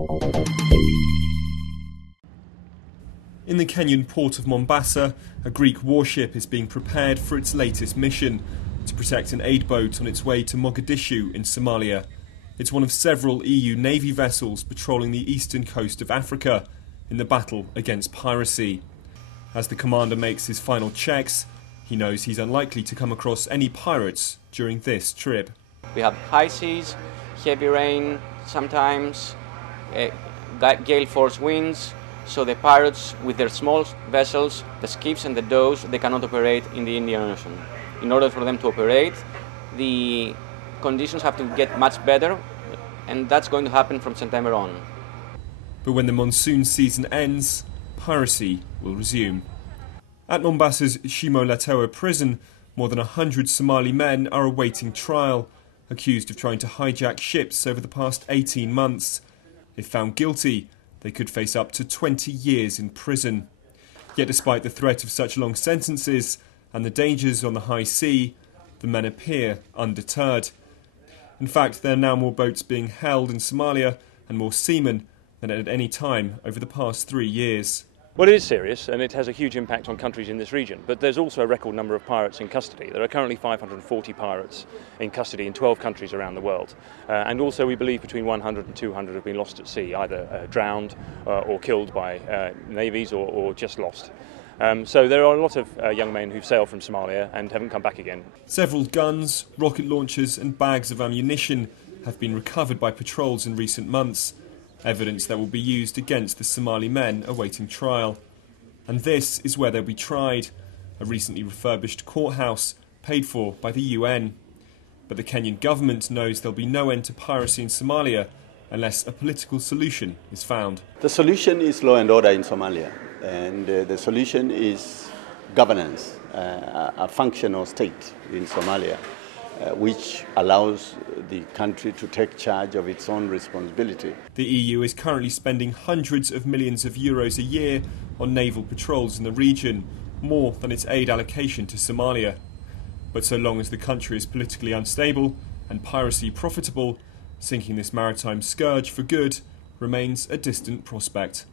In the Kenyan port of Mombasa, a Greek warship is being prepared for its latest mission, to protect an aid boat on its way to Mogadishu in Somalia. It's one of several EU Navy vessels patrolling the eastern coast of Africa in the battle against piracy. As the commander makes his final checks, he knows he's unlikely to come across any pirates during this trip. We have high seas, heavy rain sometimes, gale force winds, so the pirates with their small vessels, the skiffs and the dhows, they cannot operate in the Indian Ocean. In order for them to operate, the conditions have to get much better, and that's going to happen from September on. But when the monsoon season ends, piracy will resume. At Mombasa's Shimo La Tewa prison, more than 100 Somali men are awaiting trial, accused of trying to hijack ships over the past 18 months. If found guilty, they could face up to 20 years in prison. Yet despite the threat of such long sentences and the dangers on the high sea, the men appear undeterred. In fact, there are now more boats being held in Somalia and more seamen than at any time over the past 3 years. Well, it is serious, and it has a huge impact on countries in this region, but there's also a record number of pirates in custody. There are currently 540 pirates in custody in 12 countries around the world, and also we believe between 100 and 200 have been lost at sea, either drowned or killed by navies or just lost. So there are a lot of young men who've sailed from Somalia and haven't come back again. Several guns, rocket launchers and bags of ammunition have been recovered by patrols in recent months, evidence that will be used against the Somali men awaiting trial. And this is where they'll be tried, a recently refurbished courthouse paid for by the UN. But the Kenyan government knows there'll be no end to piracy in Somalia unless a political solution is found. The solution is law and order in Somalia, and the solution is governance, a functional state in Somalia, which allows the country to take charge of its own responsibility. The EU is currently spending hundreds of millions of euros a year on naval patrols in the region, more than its aid allocation to Somalia. But so long as the country is politically unstable and piracy profitable, sinking this maritime scourge for good remains a distant prospect.